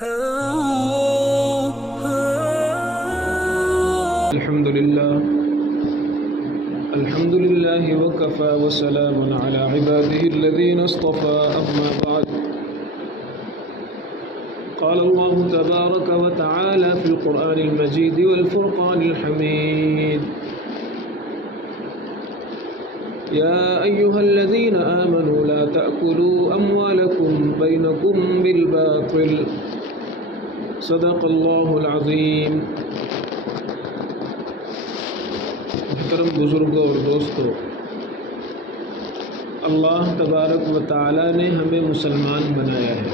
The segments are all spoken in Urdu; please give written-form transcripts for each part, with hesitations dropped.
الحمد لله وكفى وسلام على عباده الذين اصطفى أما بعد قال الله تبارك وتعالى في القرآن المجيد والفرقان الحميد يا أيها الذين آمنوا لا تأكلوا أموالكم بينكم بالباطل صدق الله العظيم۔ محترم بزرگوں اور دوستوں، اللہ تبارک و تعالی نے ہمیں مسلمان بنایا ہے،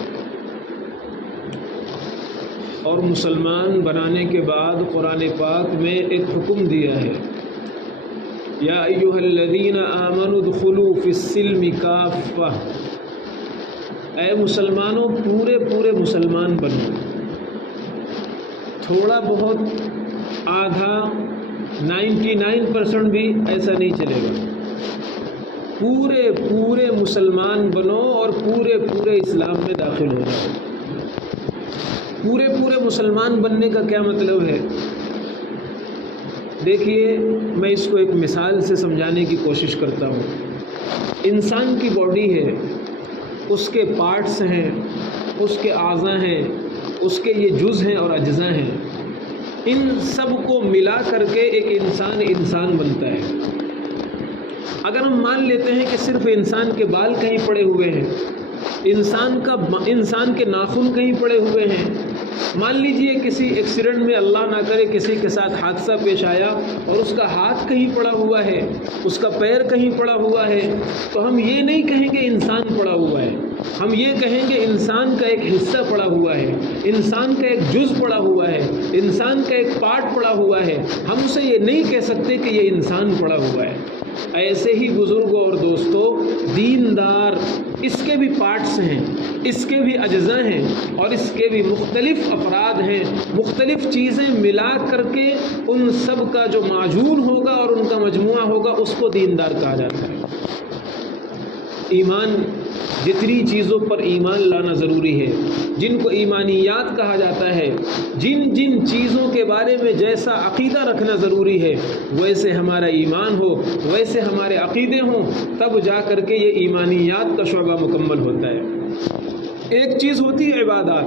اور مسلمان بنانے کے بعد قرآن پاک میں ایک حکم دیا ہے، یا ایھا الذین آمنوا ادخلوا فی السلم کافہ، اے مسلمانوں پورے مسلمان بنو، تھوڑا بہت آدھا 99% بھی ایسا نہیں چلے گا، پورے مسلمان بنو اور پورے اسلام میں داخل ہو جاؤ۔ پورے مسلمان بننے کا کیا مطلب ہے؟ دیکھیے، میں اس کو ایک مثال سے سمجھانے کی کوشش کرتا ہوں۔ انسان کی باڈی ہے، اس کے پارٹس ہیں، اس کے اعضاء ہیں، اس کے یہ جز ہیں اور اجزاء ہیں، ان سب کو ملا کر کے ایک انسان بنتا ہے۔ اگر ہم مان لیتے ہیں کہ صرف انسان کے بال کہیں پڑے ہوئے ہیں، انسان کے ناخن کہیں پڑے ہوئے ہیں، مان لیجئے کسی ایکسیڈنٹ میں اللہ نہ کرے کسی کے ساتھ حادثہ پیش آیا اور اس کا ہاتھ کہیں پڑا ہوا ہے، اس کا پیر کہیں پڑا ہوا ہے، تو ہم یہ نہیں کہیں گے انسان پڑا ہوا ہے، ہم یہ کہیں گے انسان کا ایک حصہ پڑا ہوا ہے، انسان کا ایک جز پڑا ہوا ہے، انسان کا ایک پارٹ پڑا ہوا ہے۔ ہم اسے یہ نہیں کہہ سکتے کہ یہ انسان پڑا ہوا ہے۔ ایسے ہی بزرگوں اور دوستوں، دیندار، اس کے بھی پارٹس ہیں، اس کے بھی اجزاء ہیں، اور اس کے بھی مختلف افراد ہیں، مختلف چیزیں ملا کر کے ان سب کا جو معجون ہوگا اور ان کا مجموعہ ہوگا، اس کو دیندار کہا جاتا ہے۔ ایمان، جتنی چیزوں پر ایمان لانا ضروری ہے، جن کو ایمانیات کہا جاتا ہے، جن چیزوں کے بارے میں جیسا عقیدہ رکھنا ضروری ہے، ویسے ہمارا ایمان ہو، ویسے ہمارے عقیدے ہوں، تب جا کر کے یہ ایمانیات کا شعبہ مکمل ہوتا ہے۔ ایک چیز ہوتی ہے عبادات،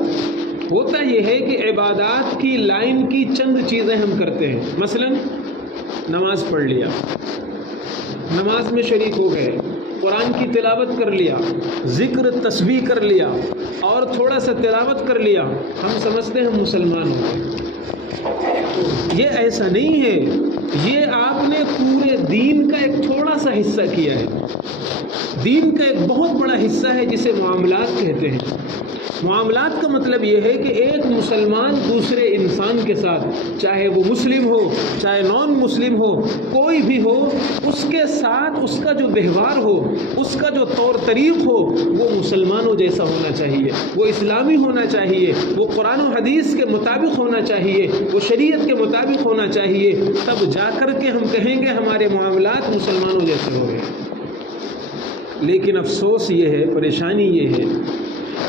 ہوتا یہ ہے کہ عبادات کی لائن کی چند چیزیں ہم کرتے ہیں، مثلا نماز پڑھ لیا، نماز میں شریک ہو گئے، قرآن کی تلاوت کر لیا، ذکر تسبیح کر لیا، اور تھوڑا سا تلاوت کر لیا، ہم سمجھتے ہیں ہم مسلمان ہو گئے۔ یہ ایسا نہیں ہے، یہ آپ نے پورے دین کا ایک تھوڑا سا حصہ کیا ہے۔ دین کا ایک بہت بڑا حصہ ہے جسے معاملات کہتے ہیں۔ معاملات کا مطلب یہ ہے کہ ایک مسلمان دوسرے انسان کے ساتھ، چاہے وہ مسلم ہو چاہے نان مسلم ہو، کوئی بھی ہو، اس کے ساتھ اس کا جو ویوہار ہو، اس کا جو طور طریق ہو، وہ مسلمانوں جیسا ہونا چاہیے، وہ اسلامی ہونا چاہیے، وہ قرآن و حدیث کے مطابق ہونا چاہیے، وہ شریعت کے مطابق ہونا چاہیے، تب جا کر کے ہم کہیں گے ہمارے معاملات مسلمانوں جیسے ہو گئے۔ لیکن افسوس یہ ہے، پریشانی یہ ہے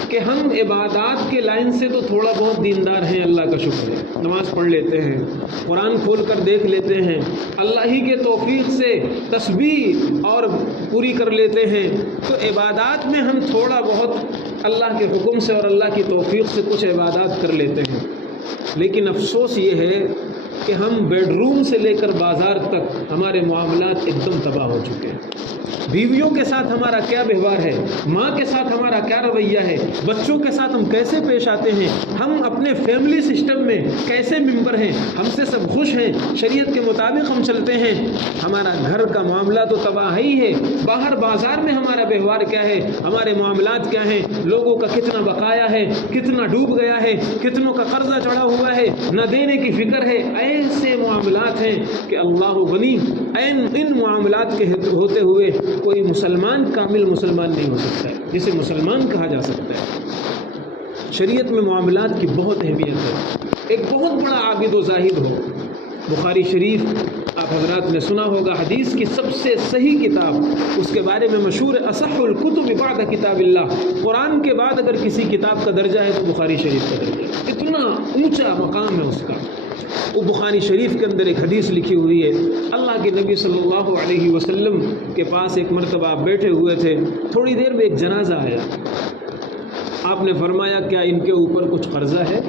کہ ہم عبادات کے لائن سے تو تھوڑا بہت دیندار ہیں، اللہ کا شکر ہے، نماز پڑھ لیتے ہیں، قرآن کھول کر دیکھ لیتے ہیں، اللہ ہی کے توفیق سے تسبیح اور پوری کر لیتے ہیں، تو عبادات میں ہم تھوڑا بہت اللہ کے حکم سے اور اللہ کی توفیق سے کچھ عبادات کر لیتے ہیں۔ لیکن افسوس یہ ہے کہ ہم بیڈ روم سے لے کر بازار تک ہمارے معاملات ایک دم تباہ ہو چکے ہیں۔ بیویوں کے ساتھ ہمارا کیا ویوہار ہے، ماں کے ساتھ ہمارا کیا رویہ ہے، بچوں کے ساتھ ہم کیسے پیش آتے ہیں، ہم اپنے فیملی سسٹم میں کیسے ممبر ہیں، ہم سے سب خوش ہیں، شریعت کے مطابق ہم چلتے ہیں، ہمارا گھر کا معاملہ تو تباہ ہی ہے، باہر بازار میں ہمارا ویوہار کیا ہے، ہمارے معاملات کیا ہیں، لوگوں کا کتنا بقایا ہے، کتنا ڈوب گیا ہے، کتنوں کا قرضہ چڑھا ہوا ہے، نہ دینے کی فکر ہے۔ ایسے معاملات ہیں کہ اللہ غنی، ان معاملات کے ہوتے ہوئے کوئی مسلمان کامل مسلمان نہیں ہو سکتا ہے جسے مسلمان کہا جا سکتا ہے۔ شریعت میں معاملات کی بہت اہمیت ہے۔ ایک بہت بڑا عابد و زاہد ہو، بخاری شریف آپ آپ حضرات نے سنا ہوگا حدیث کی سب سے صحیح کتاب، اس کے بارے میں مشہور اصح الکتب بعد کتاب اللہ، قرآن کے بعد اگر کسی کتاب کا درجہ ہے تو بخاری شریف کا درجہ ہے، اتنا اونچا مقام ہے اس کا۔ وہ بخاری شریف کے اندر ایک حدیث لکھی ہوئی ہے، اللہ کے نبی صلی اللہ علیہ وسلم کے پاس ایک مرتبہ آپ بیٹھے ہوئے تھے، تھوڑی دیر میں ایک جنازہ آیا، آپ نے فرمایا کیا ان کے اوپر کچھ قرضہ ہے؟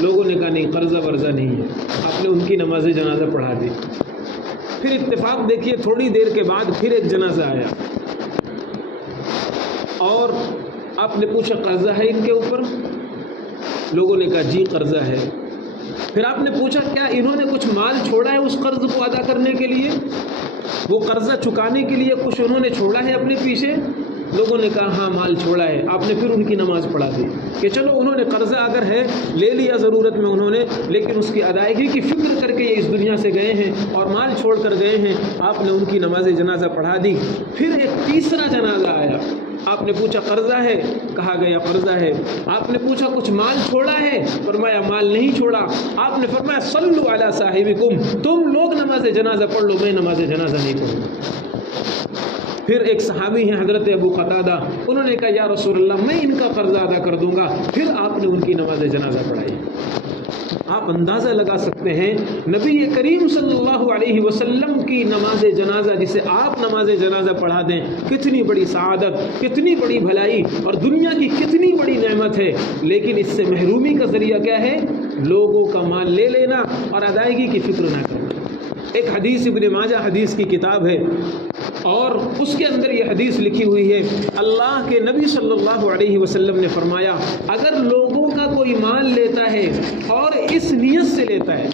لوگوں نے کہا نہیں، قرضہ ورضہ نہیں ہے۔ آپ نے ان کی نماز جنازہ پڑھا دی۔ پھر اتفاق دیکھیے تھوڑی دیر کے بعد پھر ایک جنازہ آیا اور آپ نے پوچھا قرضہ ہے ان کے اوپر؟ لوگوں نے کہا جی قرضہ ہے۔ پھر آپ نے پوچھا کیا انہوں نے کچھ مال چھوڑا ہے اس قرض کو ادا کرنے کے لیے، وہ قرضہ چکانے کے لیے کچھ انہوں نے چھوڑا ہے اپنے پیچھے؟ لوگوں نے کہا ہاں مال چھوڑا ہے۔ آپ نے پھر ان کی نماز پڑھا دی کہ چلو انہوں نے قرضہ اگر ہے لے لیا ضرورت میں انہوں نے، لیکن اس کی ادائیگی کی فکر کر کے یہ اس دنیا سے گئے ہیں اور مال چھوڑ کر گئے ہیں۔ آپ نے ان کی نماز جنازہ پڑھا دی۔ پھر ایک تیسرا جنازہ آیا، آپ نے پوچھا قرضہ ہے؟ کہا گیا قرضہ ہے۔ آپ نے پوچھا کچھ مال چھوڑا ہے؟ فرمایا مال نہیں چھوڑا۔ آپ نے فرمایا صلوا علی صاحبکم، تم لوگ نماز جنازہ پڑھ لو، میں نماز جنازہ نہیں پڑھوں۔ پھر ایک صحابی ہیں حضرت ابو قتادہ، انہوں نے کہا یا رسول اللہ میں ان کا قرضہ ادا کر دوں گا۔ پھر آپ نے ان کی نماز جنازہ پڑھائی۔ آپ اندازہ لگا سکتے ہیں نبی کریم صلی اللہ علیہ وسلم کی نماز جنازہ، جسے آپ نماز جنازہ پڑھا دیں، کتنی بڑی سعادت، کتنی بڑی بھلائی اور دنیا کی کتنی بڑی نعمت ہے۔ لیکن اس سے محرومی کا ذریعہ کیا ہے؟ لوگوں کا مال لے لینا اور ادائیگی کی فکر نہ کرنا۔ ایک حدیث ابن ماجہ حدیث کی کتاب ہے اور اس کے اندر یہ حدیث لکھی ہوئی ہے، اللہ کے نبی صلی اللہ علیہ وسلم نے فرمایا اگر لوگوں کا کوئی مال لیتا ہے اور اس نیت سے لیتا ہے،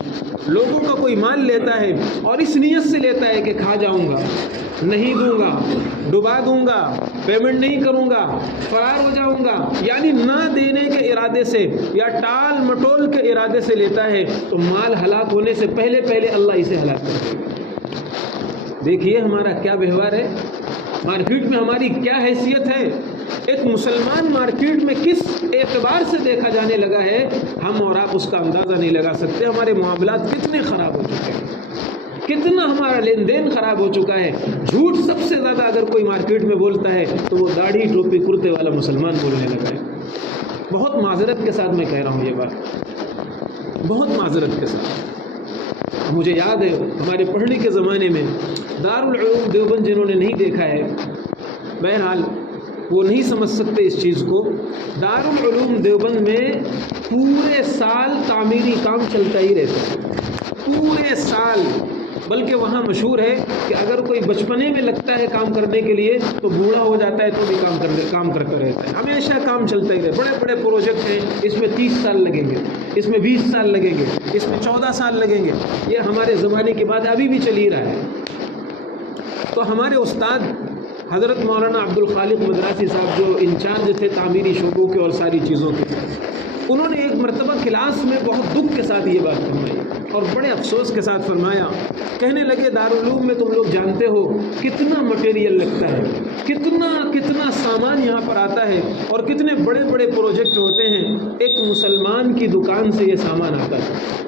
لوگوں کا کوئی مال لیتا ہے اور اس نیت سے لیتا ہے کہ کھا جاؤں گا، نہیں دوں گا، ڈبا دوں گا، پیمنٹ نہیں کروں گا، فرار ہو جاؤں گا، یعنی نہ دینے کے ارادے سے یا ٹال مٹول کے ارادے سے لیتا ہے، تو مال ہلاک ہونے سے پہلے پہلے اللہ اسے ہلاک کر دے گا۔ دیکھیے ہمارا کیا ویوہار ہے، مارکیٹ میں ہماری کیا حیثیت ہے۔ ایک مسلمان مارکیٹ میں کس اعتبار سے دیکھا جانے لگا ہے، ہم اور آپ اس کا اندازہ نہیں لگا سکتے۔ ہمارے معاملات کتنے خراب ہو چکے ہیں، کتنا ہمارا لین دین خراب ہو چکا ہے۔ جھوٹ سب سے زیادہ اگر کوئی مارکیٹ میں بولتا ہے تو وہ داڑھی ٹوپی کرتے والا مسلمان بولنے لگا ہے۔ بہت معذرت کے ساتھ میں کہہ رہا ہوں یہ بات، بہت معذرت کے ساتھ۔ مجھے یاد ہے ہمارے پڑھنے کے زمانے میں دارالعلوم دیوبند جنہوں نے نہیں دیکھا ہے، بہرحال وہ نہیں سمجھ سکتے اس چیز کو، دارالعلوم دیوبند میں پورے سال تعمیری کام چلتا ہی رہتا ہے، پورے سال۔ بلکہ وہاں مشہور ہے کہ اگر کوئی بچپنے میں لگتا ہے کام کرنے کے لیے تو بوڑھا ہو جاتا ہے تو بھی کام کرتا رہتا ہے، ہمیشہ کام چلتا ہی رہتا ہے۔ بڑے بڑے پروجیکٹ ہیں، اس میں 30 سال لگیں گے، اس میں 20 سال لگیں گے، اس میں 14 سال لگیں گے، یہ ہمارے زمانے کی بات ابھی بھی چل ہی رہا ہے۔ تو ہمارے استاد حضرت مولانا عبدالخالق مدراسی صاحب جو انچارج تھے تعمیری شعبوں کے اور ساری چیزوں کے، انہوں نے ایک مرتبہ کلاس میں بہت دکھ کے ساتھ یہ بات فرمائی اور بڑے افسوس کے ساتھ فرمایا، کہنے لگے دارالعلوم میں تم لوگ جانتے ہو کتنا مٹیریل لگتا ہے، کتنا سامان یہاں پر آتا ہے اور کتنے بڑے بڑے پروجیکٹ ہوتے ہیں۔ ایک مسلمان کی دکان سے یہ سامان آتا تھا،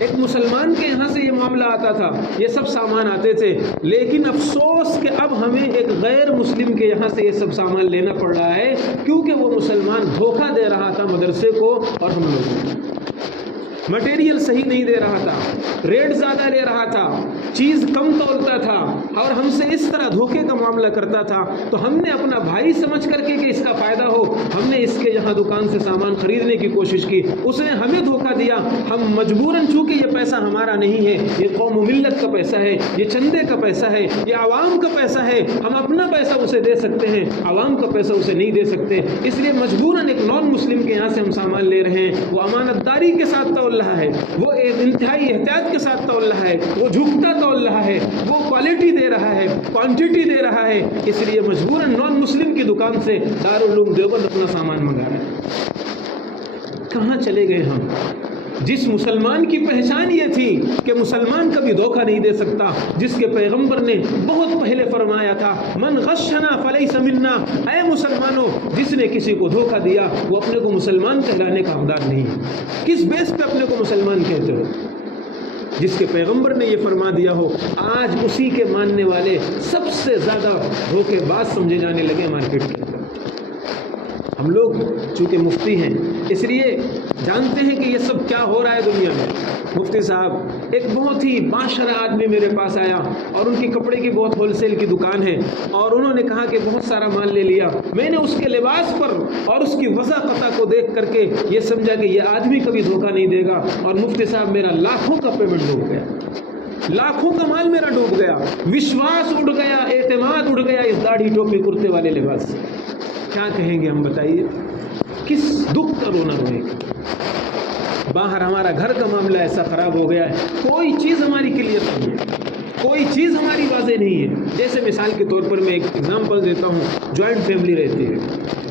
ایک مسلمان کے یہاں سے یہ معاملہ آتا تھا، یہ سب سامان آتے تھے، لیکن افسوس کہ اب ہمیں ایک غیر مسلم کے یہاں سے یہ سب سامان لینا پڑ رہا ہے، کیونکہ وہ مسلمان دھوکہ دے رہا تھا مدرسے کو اور ہم لوگوں کو، مٹیریل صحیح نہیں دے رہا تھا، ریٹ زیادہ لے رہا تھا، چیز کم تولتا تھا اور ہم سے اس طرح دھوکے کا معاملہ کرتا تھا۔ تو ہم نے اپنا بھائی سمجھ کر کے کہ اس کا فائدہ ہو، ہم نے اس کے یہاں دکان سے سامان خریدنے کی کوشش کی، اس نے ہمیں دھوکہ دیا، ہم مجبوراً، چونکہ یہ پیسہ ہمارا نہیں ہے، یہ قوم و ملت کا پیسہ ہے، یہ چندے کا پیسہ ہے، یہ عوام کا پیسہ ہے، ہم اپنا پیسہ اسے دے سکتے ہیں، عوام کا پیسہ اسے نہیں دے سکتے، اس لیے مجبوراً ایک نان مسلم کے یہاں سے ہم سامان لے رہے ہیں۔ وہ امانت داری کے ساتھ تول رہا ہے، وہ انتہائی احتیاط کے ساتھ تول رہا ہے، وہ جھکتا تول رہا ہے، وہ کوالٹی دے رہا ہے، کوانٹٹی دے رہا ہے، اس لیے مجبوراً نان مسلم کی دکان سے دارالعلوم دیوبند اپنا سامان منگا رہا ہے۔ کہاں چلے گئے ہم؟ جس مسلمان کی پہچان یہ تھی کہ مسلمان کبھی دھوکہ نہیں دے سکتا، جس کے پیغمبر نے بہت پہلے فرمایا تھا من غشنا فلیس منا، اے مسلمانوں جس نے کسی کو دھوکہ دیا وہ اپنے کو مسلمان کہلانے کا حقدار نہیں ہے۔ کس بیس پہ اپنے کو مسلمان کہتے ہو؟ جس کے پیغمبر نے یہ فرما دیا ہو، آج اسی کے ماننے والے سب سے زیادہ دھوکے باز سمجھے جانے لگے مارکیٹ کے اندر۔ ہم لوگ چونکہ مفتی ہیں اس لیے جانتے ہیں کہ یہ سب کیا ہو رہا ہے دنیا میں۔ مفتی صاحب ایک بہت ہی باشرح آدمی میرے پاس آیا اور ان کی کپڑے کی بہت ہول سیل کی دکان ہے، اور انہوں نے کہا کہ بہت سارا مال لے لیا۔ میں نے اس کے لباس پر اور اس کی وضع قطع کو دیکھ کر کے یہ سمجھا کہ یہ آدمی کبھی دھوکہ نہیں دے گا، اور مفتی صاحب میرا لاکھوں کا پیمنٹ ڈوب گیا، لاکھوں کا مال میرا ڈوب گیا، وشواس اڑ گیا، اعتماد اڑ گیا اس داڑھی ٹوپی کرتے والے لباس سے۔ کیا کہیں گے ہم بتائیے؟ کس دکھ کا رونا روئے گا؟ باہر ہمارا گھر کا معاملہ ایسا خراب ہو گیا ہے، کوئی چیز ہماری کلیئر نہیں ہے، کوئی چیز ہماری واضح نہیں ہے۔ جیسے مثال کے طور پر میں ایک ایگزامپل دیتا ہوں، جوائنٹ فیملی رہتی ہے،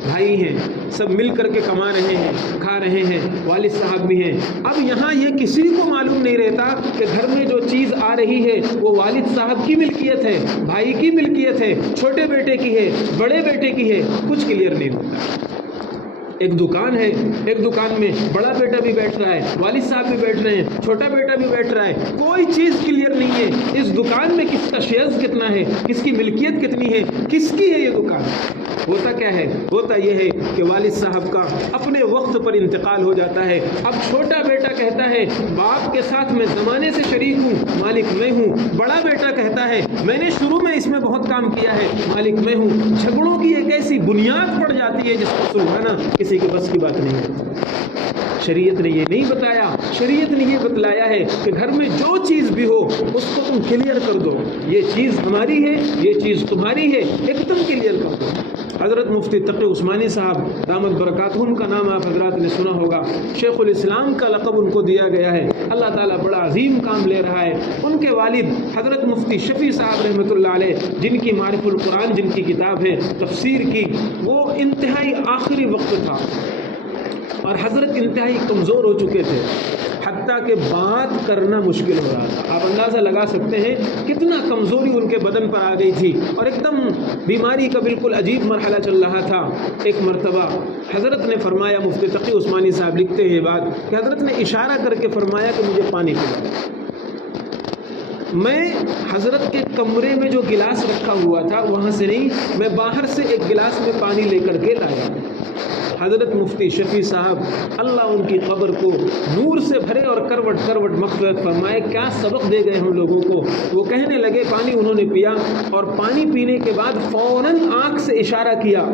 بھائی ہیں، سب مل کر کے کما رہے ہیں، کھا رہے ہیں، والد صاحب بھی ہیں۔ اب یہاں یہ کسی کو معلوم نہیں رہتا کہ گھر میں جو چیز آ رہی ہے وہ والد صاحب کی ملکیت ہے، بھائی کی ملکیت ہے، چھوٹے بیٹے کی ہے، بڑے بیٹے کی ہے، کچھ کلیئر نہیں ہوتا۔ ایک دکان ہے، ایک دکان میں بڑا بیٹا بھی بیٹھ رہا ہے، والد صاحب بھی بیٹھ رہے ہیں، چھوٹا بیٹا بھی بیٹھ رہا ہے، کوئی چیز کلیئر نہیں ہے۔ اس دکان میں کس کا شیئرز کتنا ہے، کس کی ملکیت کتنی ہے، کس کی ہے یہ دکان۔ ہوتا کیا ہے؟ ہوتا یہ ہے کہ والد صاحب کا اپنے وقت پر انتقال ہو جاتا ہے۔ اب چھوٹا بیٹا کہتا ہے باپ کے ساتھ میں زمانے سے شریک ہوں، مالک میں ہوں۔ بڑا بیٹا کہتا ہے میں نے شروع میں اس میں بہت کام کیا ہے، مالک میں ہوں۔ جھگڑوں کی ایک ایسی بنیاد پڑ جاتی ہے جس کو سلجھانا کسی کے بس کی بات نہیں ہے۔ شریعت نے یہ نہیں بتایا، شریعت نے یہ بتلایا ہے کہ گھر میں جو چیز بھی ہو اس کو تم کلیئر کر دو، یہ چیز ہماری ہے، یہ چیز تمہاری ہے، ایک دم کلیئر کر دو۔ حضرت مفتی تقی عثمانی صاحب دامت برکاتہم کا نام آپ حضرات نے سنا ہوگا، شیخ الاسلام کا لقب ان کو دیا گیا ہے۔ اللہ تعالیٰ بڑا عظیم کام لے رہا ہے۔ ان کے والد حضرت مفتی شفیع صاحب رحمۃ اللہ علیہ، جن کی معرف القرآن جن کی کتاب ہے تفسیر کی، وہ انتہائی آخری وقت تھا اور حضرت انتہائی کمزور ہو چکے تھے، حتیٰ کہ بات کرنا مشکل ہو رہا تھا۔ آپ اندازہ لگا سکتے ہیں کتنا کمزوری ان کے بدن پر آ گئی تھی، اور ایک دم بیماری کا بالکل عجیب مرحلہ چل رہا تھا۔ ایک مرتبہ حضرت نے فرمایا، مفتی تقی عثمانی صاحب لکھتے ہیں یہ بات کہ حضرت نے اشارہ کر کے فرمایا کہ مجھے پانی پلاؤ۔ میں حضرت کے کمرے میں جو گلاس رکھا ہوا تھا وہاں سے نہیں، میں باہر سے ایک گلاس میں پانی لے کر کے لایا۔ حضرت مفتی شفیع صاحب اللہ ان کی قبر کو نور سے بھرے اور کروٹ کروٹ مغفرت فرمائے، کیا سبق دے گئے ہم لوگوں کو۔ وہ کہنے لگے، پانی انہوں نے پیا اور پانی پینے کے بعد فوراً آنکھ سے اشارہ کیا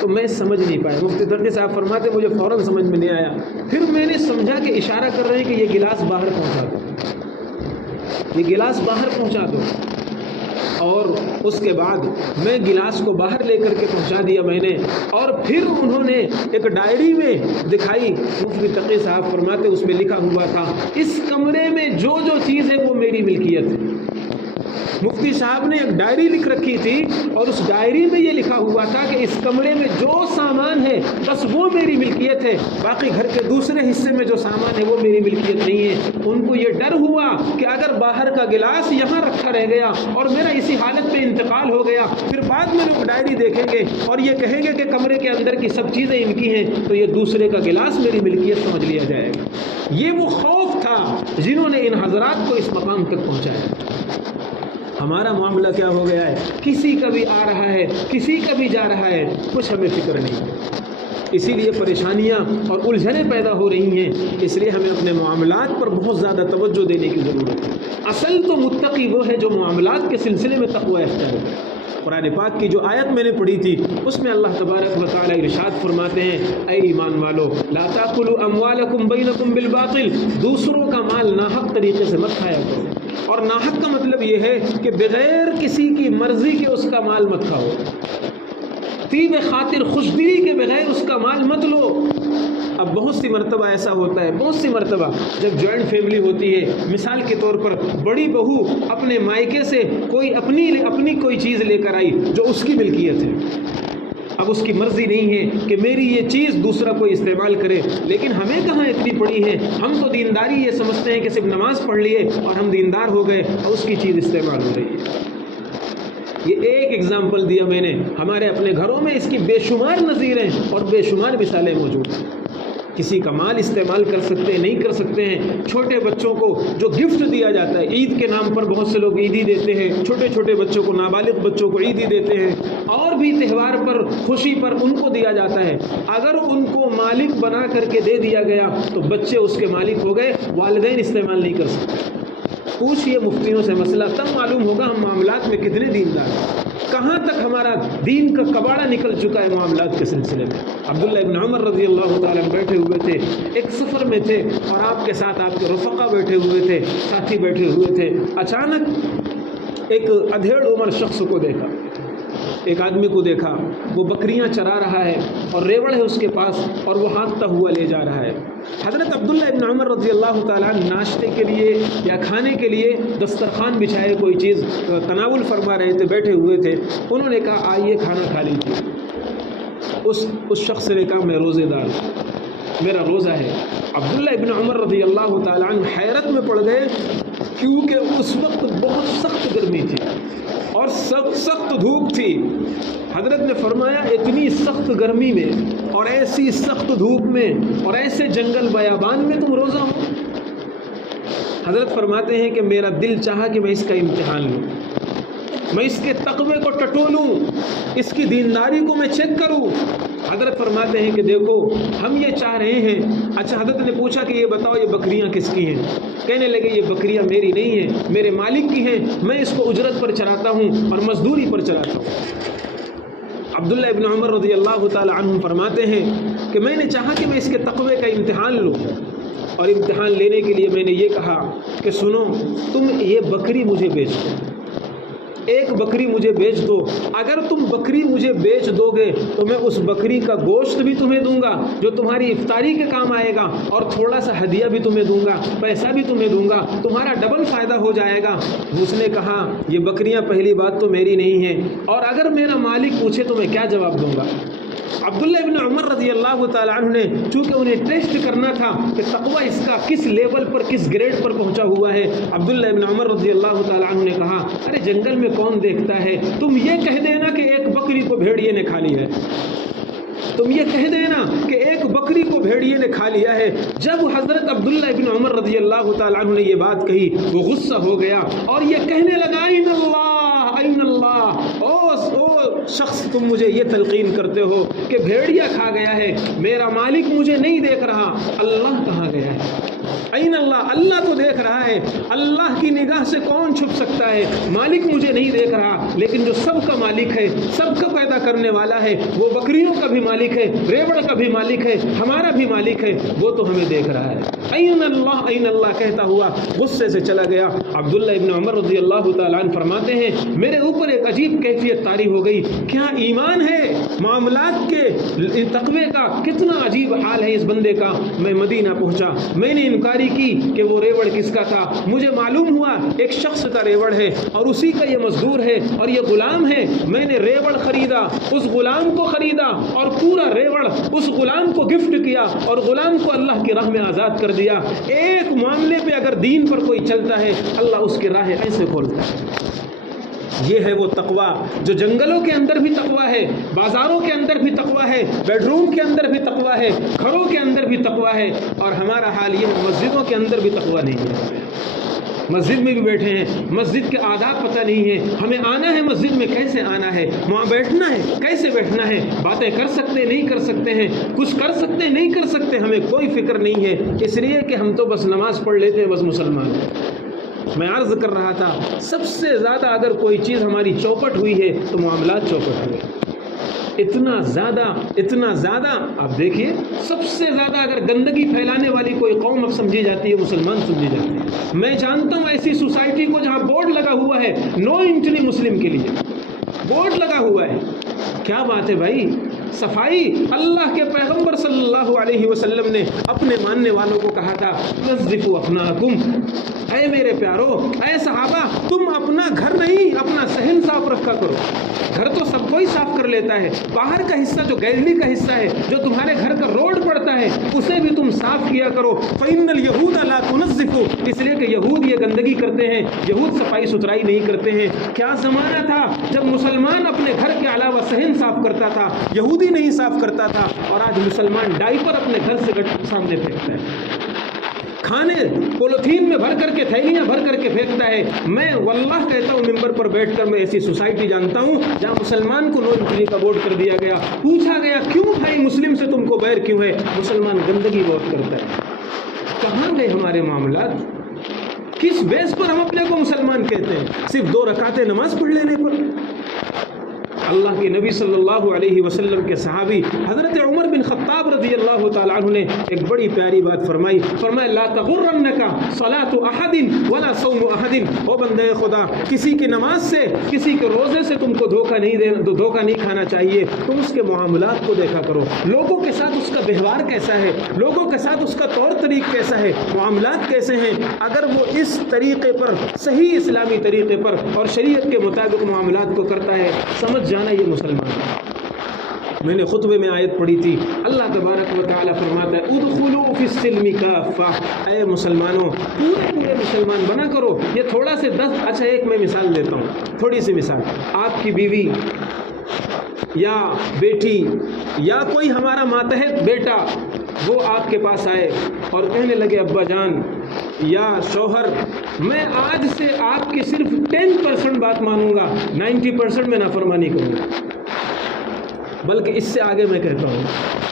تو میں سمجھ نہیں پایا۔ مفتی تقی صاحب فرماتے مجھے فوراً سمجھ میں نہیں آیا، پھر میں نے سمجھا کہ اشارہ کر رہے ہیں کہ یہ گلاس باہر پہنچا دو، یہ گلاس باہر پہنچا دو۔ اور اس کے بعد میں گلاس کو باہر لے کر کے پہنچا دیا میں نے، اور پھر انہوں نے ایک ڈائری میں دکھائی، مفتی تقی صاحب فرماتے اس میں لکھا ہوا تھا اس کمرے میں جو جو چیز ہے وہ میری ملکیت ہے۔ مفتی صاحب نے ایک ڈائری لکھ رکھی تھی اور اس ڈائری میں یہ لکھا ہوا تھا کہ اس کمرے میں جو سامان ہے بس وہ میری ملکیت ہے، باقی گھر کے دوسرے حصے میں جو سامان ہے وہ میری ملکیت نہیں ہے۔ ان کو یہ ڈر ہوا کہ اگر باہر کا گلاس یہاں رکھا رہ گیا اور میرا اسی حالت پہ انتقال ہو گیا، پھر بعد میں لوگ ڈائری دیکھیں گے اور یہ کہیں گے کہ کمرے کے اندر کی سب چیزیں ان کی ہیں، تو یہ دوسرے کا گلاس میری ملکیت سمجھ لیا جائے گا۔ یہ وہ خوف تھا جنہوں نے ان حضرات کو اس مقام تک پہنچایا۔ ہمارا معاملہ کیا ہو گیا ہے؟ کسی کا بھی آ رہا ہے، کسی کا بھی جا رہا ہے، کچھ ہمیں فکر نہیں۔ اسی لیے پریشانیاں اور الجھنیں پیدا ہو رہی ہیں۔ اس لیے ہمیں اپنے معاملات پر بہت زیادہ توجہ دینے کی ضرورت ہے۔ اصل تو متقی وہ ہے جو معاملات کے سلسلے میں تقوی اختیار کرے۔ قرآن پاک کی جو آیت میں نے پڑھی تھی اس میں اللہ تبارک و تعالی ارشاد فرماتے ہیں، اے ایمان والو لا تاکلوا اموالکم بینکم بالباطل، دوسروں کا مال ناحق طریقے سے مت کھایا کرو۔ اور ناحق کا مطلب یہ ہے کہ بغیر کسی کی مرضی کے اس کا مال مت کھاؤ، طیب خاطر خوشدلی کے بغیر اس کا مال مت لو۔ اب بہت سی مرتبہ ایسا ہوتا ہے، بہت سی مرتبہ جب جوائنٹ فیملی ہوتی ہے، مثال کے طور پر بڑی بہو اپنے مائکے سے کوئی اپنی کوئی چیز لے کر آئی جو اس کی ملکیت ہے، اب اس کی مرضی نہیں ہے کہ میری یہ چیز دوسرا کوئی استعمال کرے، لیکن ہمیں کہاں اتنی پڑی ہے، ہم تو دینداری یہ سمجھتے ہیں کہ صرف نماز پڑھ لیے اور ہم دیندار ہو گئے اور اس کی چیز استعمال ہو رہی ہے۔ یہ ایک ایگزامپل دیا میں نے، ہمارے اپنے گھروں میں اس کی بے شمار نظیریں اور بے شمار مثالیں موجود ہیں۔ کسی کا مال استعمال کر سکتے ہیں نہیں کر سکتے ہیں. چھوٹے بچوں کو جو گفٹ دیا جاتا ہے عید کے نام پر، بہت سے لوگ عیدی دیتے ہیں، چھوٹے چھوٹے بچوں کو، نابالغ بچوں کو عیدی دیتے ہیں، اور بھی تہوار پر خوشی پر ان کو دیا جاتا ہے. اگر ان کو مالک بنا کر کے دے دیا گیا تو بچے اس کے مالک ہو گئے، والدین استعمال نہیں کر سکتے. پوچھئے مفتیوں سے مسئلہ، تب معلوم ہوگا ہم معاملات میں کتنے دیندار ہیں، کہاں تک ہمارا دین کا کباڑا نکل چکا ہے معاملات کے سلسلے میں. عبداللہ ابن عمر رضی اللہ تعالیٰ بیٹھے ہوئے تھے، ایک سفر میں تھے اور آپ کے ساتھ آپ کے رفقا بیٹھے ہوئے تھے، ساتھی بیٹھے ہوئے تھے. اچانک ایک ادھیڑ عمر شخص کو دیکھا، ایک آدمی کو دیکھا، وہ بکریاں چرا رہا ہے اور ریوڑ ہے اس کے پاس اور وہ ہانکتا ہوا لے جا رہا ہے. حضرت عبداللہ ابن عمر رضی اللہ تعالیٰ ناشتے کے لیے یا کھانے کے لیے دسترخوان بچھائے کوئی چیز تناول فرما رہے تھے، بیٹھے ہوئے تھے. انہوں نے کہا آئیے کھانا کھا لیجیے. اس شخص نے کہا میں روزے دار ہوں، میرا روزہ ہے. عبداللہ ابن عمر رضی اللہ تعالیٰ عنہ حیرت میں پڑ گئے، کیونکہ اس وقت بہت سخت گرمی تھی اور سخت دھوپ تھی. حضرت نے فرمایا اتنی سخت گرمی میں اور ایسی سخت دھوپ میں اور ایسے جنگل بیابان میں تم روزہ ہو؟ حضرت فرماتے ہیں کہ میرا دل چاہا کہ میں اس کا امتحان لوں، میں اس کے تقوی کو ٹٹولوں، اس کی دینداری کو میں چیک کروں. حضرت فرماتے ہیں کہ دیکھو ہم یہ چاہ رہے ہیں. اچھا، حضرت نے پوچھا کہ یہ بتاؤ یہ بکریاں کس کی ہیں؟ کہنے لگے یہ بکریاں میری نہیں ہیں، میرے مالک کی ہیں، میں اس کو اجرت پر چراتا ہوں اور مزدوری پر چراتا ہوں. عبداللہ ابن عمر رضی اللہ تعالی عنہ فرماتے ہیں کہ میں نے چاہا کہ میں اس کے تقوی کا امتحان لوں، اور امتحان لینے کے لیے میں نے یہ کہا کہ سنو، تم یہ بکری مجھے بیچ دو، ایک بکری مجھے بیچ دو. اگر تم بکری مجھے بیچ دو گے تو میں اس بکری کا گوشت بھی تمہیں دوں گا جو تمہاری افطاری کے کام آئے گا، اور تھوڑا سا ہدیہ بھی تمہیں دوں گا، پیسہ بھی تمہیں دوں گا، تمہارا ڈبل فائدہ ہو جائے گا. اس نے کہا یہ بکریاں پہلی بات تو میری نہیں ہیں، اور اگر میرا مالک پوچھے تو میں کیا جواب دوں گا؟ عبداللہ ابن عمر رضی اللہ تعالیٰ عنہ نے چونکہ انہیں ٹیسٹ کرنا تھا کہ تقوی اس کا کس لیول پر، کس گریڈ پر پہنچا ہوا ہے، عبداللہ ابن عمر رضی اللہ تعالیٰ عنہ نے کہا ارے جنگل میں کون دیکھتا ہے، تم یہ کہہ دینا کہ ایک بکری کو بھیڑیے نے کھا لیا ہے، تم یہ کہہ دینا کہ ایک بکری کو بھیڑیے نے کھا لیا ہے. جب حضرت عبداللہ ابن عمر رضی اللہ تعالیٰ عنہ نے یہ بات کہی وہ غصہ ہو گیا اور یہ کہنے لگا این اللہ این اللہ، او شخص تم مجھے یہ تلقین کرتے ہو کہ بھیڑیا کھا گیا ہے، میرا مالک مجھے نہیں دیکھ رہا، اللہ کہاں گیا ہے؟ این اللہ، اللہ تو دیکھ رہا ہے، اللہ کی نگاہ سے کون چھپ سکتا ہے؟ مالک مجھے نہیں دیکھ رہا، لیکن جو سب کا مالک ہے، سب کا پیدا کرنے والا ہے، وہ بکریوں کا بھی مالک ہے، ریوڑ کا بھی مالک ہے، ہمارا بھی مالک ہے، وہ تو ہمیں دیکھ رہا ہے. این اللہ کہتا ہوا غصے سے چلا گیا. عبداللہ ابن عمر رضی اللہ تعالیٰ عنہ فرماتے ہیں میرے اوپر ایک عجیب کیفیت طاری ہو گئی، کیا ایمان ہے، معاملات کے تقوی کا کتنا عجیب حال ہے اس بندے کا. میں مدینہ پہنچا، میں نے انکاری کی کہ وہ ریوڑ کس کا تھا. مجھے معلوم ہوا ایک شخص کا ریوڑ ہے اور اسی کا یہ مزدور ہے اور یہ غلام ہے. میں نے ریوڑ خریدا، اس غلام کو خریدا اور پورا ریوڑ اس غلام کو گفٹ کیا اور غلام کو اللہ کی راہ میں آزاد کر دیا. ایک معاملے پہ اگر دین پر کوئی چلتا ہے اللہ اس کی راہ ایسے کھولتا ہے. یہ ہے وہ تقوی جو جنگلوں کے اندر بھی تقوی ہے، بازاروں کے اندر بھی تقوی ہے، بیڈ روم کے اندر بھی تقوی ہے، گھروں کے اندر بھی تقوی ہے. اور ہمارا حال یہ مسجدوں کے اندر بھی تقوی نہیں ہے. مسجد میں بھی بیٹھے ہیں، مسجد کے آداب پتہ نہیں ہے، ہمیں آنا ہے مسجد میں کیسے آنا ہے، وہاں بیٹھنا ہے کیسے بیٹھنا ہے، باتیں کر سکتے نہیں کر سکتے ہیں، کچھ کر سکتے نہیں کر سکتے، ہمیں کوئی فکر نہیں ہے. اس لیے کہ ہم تو بس نماز پڑھ لیتے ہیں، بس مسلمان ہیں. میں عرض کر رہا تھا سب سے زیادہ اگر کوئی چیز ہماری چوپٹ ہوئی ہے تو معاملات چوپٹ ہوئے. اتنا زیادہ آپ دیکھیے، سب سے زیادہ اگر گندگی پھیلانے والی کوئی قوم اب سمجھی جاتی ہے مسلمان سمجھی جاتی ہے. میں جانتا ہوں ایسی سوسائٹی کو جہاں بورڈ لگا ہوا ہے نو انٹری مسلم کے لیے، بورڈ لگا ہوا ہے. کیا بات ہے بھائی، صفائی. اللہ کے پیغمبر صلی اللہ علیہ وسلم نے اپنے ماننے والوں کو کہا تھا نظفوا اپناکم، اے میرے پیارو، اے صحابہ، تم اپنا گھر نہیں اپنا صحن صاف رکھا کرو. گھر تو سب کوئی صاف کر لیتا ہے، باہر کا حصہ جو گیلری کا حصہ ہے، جو تمہارے گھر کا روڈ پڑتا ہے اسے بھی تم صاف کیا کرو. فإن اليهود لا تنظف، اس لیے کہ یہود یہ گندگی کرتے ہیں، یہود صفائی ستھرائی نہیں کرتے ہیں. کیا زمانہ تھا جب مسلمان اپنے گھر کے علاوہ صحن صاف کرتا تھا، یہودی نہیں صاف کرتا تھا، اور آج مسلمان ڈائپر اپنے گھر سے سامنے پھینکتا ہے، کھانے پولیتھین میں بھر کر کے، تھیلیاں بھر کر کے پھینکتا ہے. میں واللہ کہتا ہوں ممبر پر بیٹھ کر، میں ایسی سوسائٹی جانتا ہوں جہاں مسلمان کو نو انٹری کا بورڈ کر دیا گیا. پوچھا گیا کیوں بھائی مسلم سے تم کو بیر کیوں ہے؟ مسلمان گندگی بہت کرتا ہے. کہاں گئے ہمارے معاملات؟ کس بیس پر ہم اپنے کو مسلمان کہتے ہیں؟ صرف 2 رکعتیں نماز پڑھ لینے پر؟ اللہ کے نبی صلی اللہ علیہ وسلم کے صحابی حضرت عمر بن خطاب رضی اللہ تعالیٰ عنہ نے ایک بڑی پیاری بات فرمائی. فرمایا لا تغرنک صلاۃ احد ولا صوم احد، او بندے خدا کسی کی نماز سے، کسی کے روزے سے تم کو دھوکہ نہیں کھانا چاہیے. تم اس کے معاملات کو دیکھا کرو، لوگوں کے ساتھ اس کا ویوہار کیسا ہے، لوگوں کے ساتھ اس کا طور طریق کیسا ہے، معاملات کیسے ہیں. اگر وہ اس طریقے پر، صحیح اسلامی طریقے پر اور شریعت کے مطابق معاملات کو کرتا ہے، سمجھ جانا یہ مسلمان ہے. میں نے خطبے میں آیت پڑھی تھی، اللہ تبارک و تعالیٰ فرماتا ہے ادخلوا فی السلم کافہ، اے مسلمانوں پورے مسلمان بنا کرو. یہ تھوڑا سے 10، اچھا ایک میں مثال دیتا ہوں، تھوڑی سی مثال. آپ کی بیوی یا بیٹی یا کوئی ہمارا ماتحت بیٹا وہ آپ کے پاس آئے اور کہنے لگے ابا جان یا شوہر میں آج سے آپ کی صرف 10% بات مانوں گا، 90% میں نافرمانی کروں گا. بلکہ اس سے آگے میں کہتا ہوں،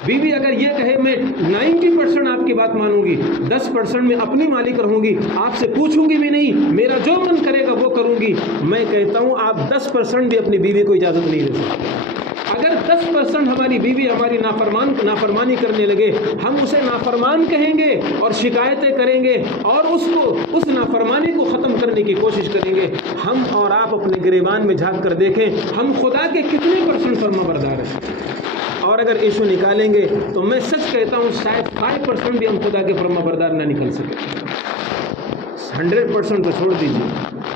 بیوی اگر یہ کہے میں 90% آپ کی بات مانوں گی، 10% میں اپنی مالک رہوں گی، آپ سے پوچھوں گی بھی نہیں، میرا جو من کرے گا وہ کروں گی، میں کہتا ہوں آپ 10% بھی اپنی بیوی کو اجازت نہیں دے سکتے. اگر 10% ہماری بیوی ہماری نافرمانی کرنے لگے، ہم اسے نافرمان کہیں گے اور شکایتیں کریں گے اور اس نافرمانی کو ختم کرنے کی کوشش کریں گے. ہم اور آپ اپنے گریبان میں جھانک کر دیکھیں ہم خدا کے کتنے % فرما بردار ہیں. اور اگر ایشو نکالیں گے تو میں سچ کہتا ہوں شاید 5% بھی ہم خدا کے فرما بردار نہ نکل سکے. 100% تو چھوڑ دیجیے.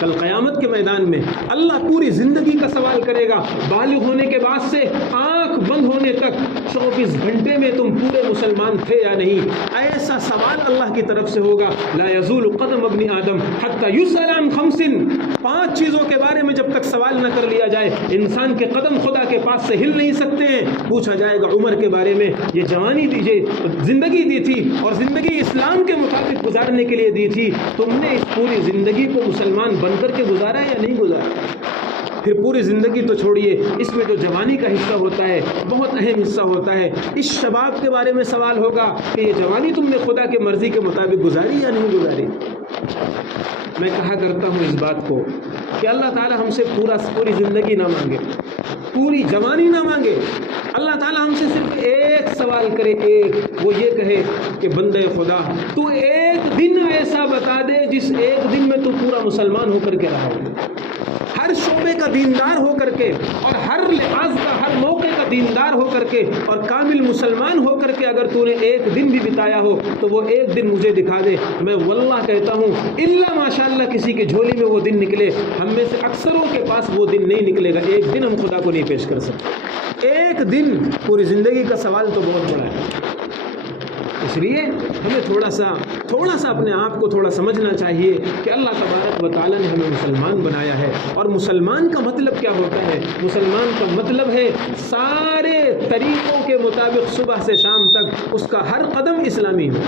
کل قیامت کے میدان میں اللہ پوری زندگی کا سوال کرے گا، بالغ ہونے کے بعد سے آنکھ بند ہونے تک 24 گھنٹے میں تم پورے مسلمان تھے یا نہیں. ایسا سوال اللہ کی طرف سے ہوگا. لا یزول قدم ابن آدم حتی یسأل عن 5، 5 چیزوں کے بارے میں جب تک سوال نہ کر لیا جائے انسان کے قدم خدا کے پاس سے ہل نہیں سکتے ہیں. پوچھا جائے گا عمر کے بارے میں، یہ جوانی دیجیے، زندگی دی تھی اور زندگی اسلام کے مطابق گزارنے کے لیے دی تھی، تم نے اس پوری زندگی کو مسلمان بن کر کے گزارا یا نہیں گزارا؟ پھر پوری زندگی تو چھوڑیے، اس میں جو جوانی کا حصہ ہوتا ہے بہت اہم حصہ ہوتا ہے. اس شباب کے بارے میں سوال ہوگا کہ یہ جوانی تم نے خدا کے مرضی کے مطابق گزاری یا نہیں گزاری. میں کہا کرتا ہوں اس بات کو کہ اللہ تعالی ہم سے پوری زندگی نہ مانگے، پوری جوانی نہ مانگے. اللہ تعالیٰ ہم سے صرف ایک سوال کرے، ایک، وہ یہ کہے کہ بندے خدا تو ایک دن ایسا بتا دے جس ایک دن میں تو پورا مسلمان ہو کر کے رہا ہو، ہر شعبے کا دیندار ہو کر کے اور ہر لحاظ کا، ہر موقع کا دیندار ہو کر کے اور کامل مسلمان ہو کر کے اگر تو نے ایک دن بھی بتایا ہو تو وہ ایک دن مجھے دکھا دے. میں واللہ کہتا ہوں الا ماشاءاللہ کسی کی جھولی میں وہ دن نکلے، ہم میں سے اکثروں کے پاس وہ دن نہیں نکلے گا. ایک دن ہم خدا کو نہیں پیش کر سکتے. ایک دن، پوری زندگی کا سوال تو بہت بڑا ہے. اس لیے ہمیں تھوڑا سا اپنے آپ کو تھوڑا سمجھنا چاہیے کہ اللہ تبارک و تعالیٰ نے ہمیں مسلمان بنایا ہے. اور مسلمان کا مطلب کیا ہوتا ہے؟ مسلمان کا مطلب ہے سارے طریقوں کے مطابق صبح سے شام تک اس کا ہر قدم اسلامی ہو،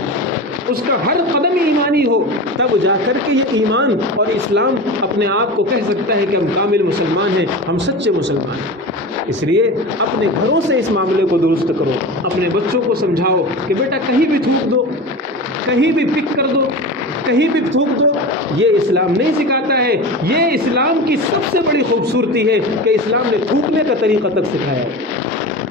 اس کا ہر قدم ایمانی ہو، تب جا کر کے یہ ایمان اور اسلام اپنے آپ کو کہہ سکتا ہے کہ ہم کامل مسلمان ہیں، ہم سچے مسلمان ہیں. اس لیے اپنے گھروں سے اس معاملے کو درست کرو. اپنے بچوں کو سمجھاؤ کہ بیٹا کہیں بھی تھوک دو، کہیں بھی پک کر دو، کہیں بھی تھوک دو، یہ اسلام نہیں سکھاتا ہے. یہ اسلام کی سب سے بڑی خوبصورتی ہے کہ اسلام نے تھوکنے کا طریقہ تک سکھایا ہے.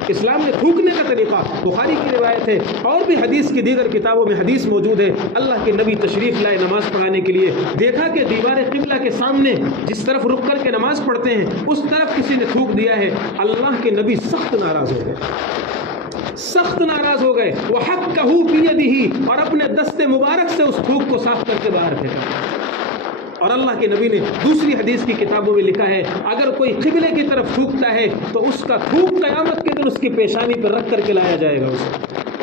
اسلام نے تھوکنے کا طریقہ، بخاری کی روایت ہے اور بھی حدیث کی دیگر کتابوں میں حدیث موجود ہے. اللہ کے نبی تشریف لائے نماز پڑھانے کے لیے، دیکھا کہ دیوار قبلہ کے سامنے جس طرف رک کر کے نماز پڑھتے ہیں اس طرف کسی نے تھوک دیا ہے. اللہ کے نبی سخت ناراض ہو گئے، سخت ناراض ہو گئے. وہ حق کہو بیدہ، اور اپنے دست مبارک سے اس تھوک کو صاف کر کے باہر پھینکا. اور اللہ کے نبی نے دوسری حدیث کی کتابوں میں لکھا ہے اگر کوئی قبلے کی طرف تھوکتا ہے تو اس کا تھوک قیامت کے دن اس کی پیشانی پر رکھ کر کے لایا جائے گا. اسے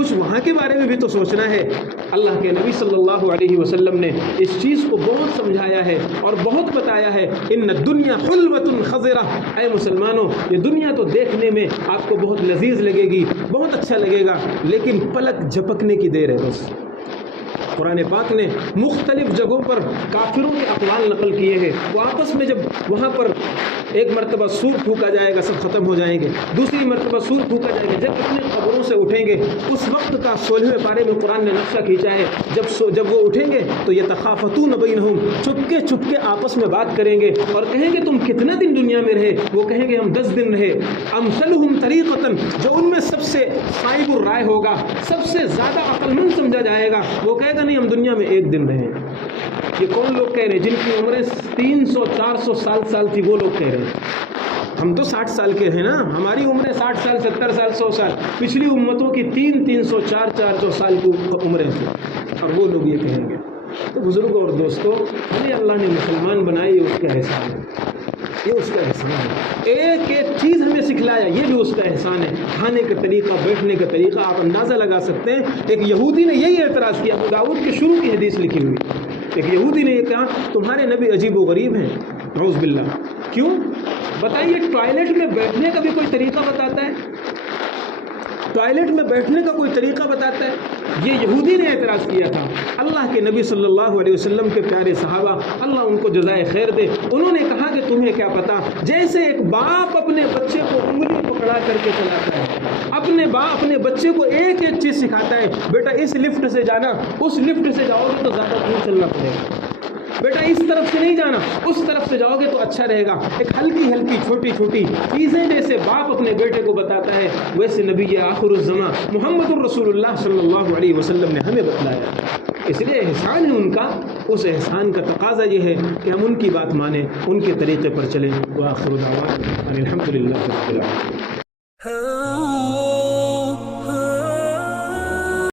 کچھ وہاں کے بارے میں بھی تو سوچنا ہے۔ اللہ کے نبی صلی اللہ علیہ وسلم نے اس چیز کو بہت سمجھایا ہے اور بہت بتایا ہے۔ ان الدنیا حلوۃ خضرہ، اے مسلمانوں یہ دنیا تو دیکھنے میں آپ کو بہت لذیذ لگے گی، بہت اچھا لگے گا، لیکن پلک جھپکنے کی دیر ہے بس۔ قرآن پاک نے مختلف جگہوں پر کافروں کے اقوال نقل کیے ہیں۔ وہ آپس میں جب وہاں پر ایک مرتبہ سور پھونکا جائے گا سب ختم ہو جائیں گے، دوسری مرتبہ سور پھونکا جائے گا، جب اپنے قبروں سے اٹھیں گے اس وقت کا 16ویں پارے میں قرآن نے نقشہ کھینچا ہے۔ جب وہ اٹھیں گے تو یتخافتون بینہم، چپکے چپکے آپس میں بات کریں گے اور کہیں گے تم کتنا دن دنیا میں رہے؟ وہ کہیں گے ہم 10 دن رہے۔ امثلہم طریقۃ، جو ان میں سب سے صائب الرائے ہوگا، سب سے زیادہ عقل مند سمجھا جائے گا، وہ کہے گا نہیں ہم دنیا میں 1 دن رہے۔ یہ کون لوگ کہہ رہے ہیں؟ جن کی عمریں 300-400 سال تھی، وہ لوگ کہہ رہے ہیں۔ ہم تو 60 سال کے ہیں نا، ہماری عمریں 60 سال 70 سال 100 سال، پچھلی امتوں کی 300 400 سال کی عمریں تھیں، اور وہ لوگ یہ کہیں گے۔ تو بزرگوں اور دوستوں، ہمیں اللہ نے مسلمان بنائے، یہ اس کا احسان ہے، یہ اس کا احسان ہے۔ ایک ایک چیز ہمیں سکھلایا، یہ بھی اس کا احسان ہے۔ کھانے کا طریقہ، بیٹھنے کا طریقہ، آپ اندازہ لگا سکتے ہیں۔ ایک یہودی نے یہی اعتراض کیا، ابو داؤد کے شروع کی حدیث لکھی ہوئی، ایک یہودی نے یہ کہا تمہارے نبی عجیب و غریب ہیں، نعوذ باللہ۔ کیوں؟ بتائیے، ٹوائلٹ میں بیٹھنے کا بھی کوئی طریقہ بتاتا ہے؟ ٹوائلٹ میں بیٹھنے کا کوئی طریقہ بتاتا ہے؟ یہ یہودی نے اعتراض کیا تھا۔ اللہ کے نبی صلی اللہ علیہ وسلم کے پیارے صحابہ، اللہ ان کو جزائے خیر دے، انہوں نے کہا کہ تمہیں کیا پتا، جیسے ایک باپ اپنے بچے کو انگلی پکڑا کر کے چلاتا ہے، اپنے باپ اپنے بچے کو ایک ایک چیز سکھاتا ہے، بیٹا اس لفٹ سے جانا، اس لفٹ سے جاؤ گے تو زیادہ دور چلنا پڑے گا، بیٹا اس طرف سے نہیں جانا، اس طرف سے جاؤ گے تو اچھا رہے گا۔ ایک ہلکی ہلکی چھوٹی چھوٹی چیزیں جیسے باپ اپنے بیٹے کو بتاتا ہے، ویسے نبی آخر الزمان محمد الرسول اللہ صلی اللہ علیہ وسلم نے ہمیں بتلایا۔ اس لیے احسان ہے ان کا، اس احسان کا تقاضا یہ ہے کہ ہم ان کی بات مانیں، ان کے طریقے پر چلیں۔ وآخر دعوانا الحمد للہ رب العالمین۔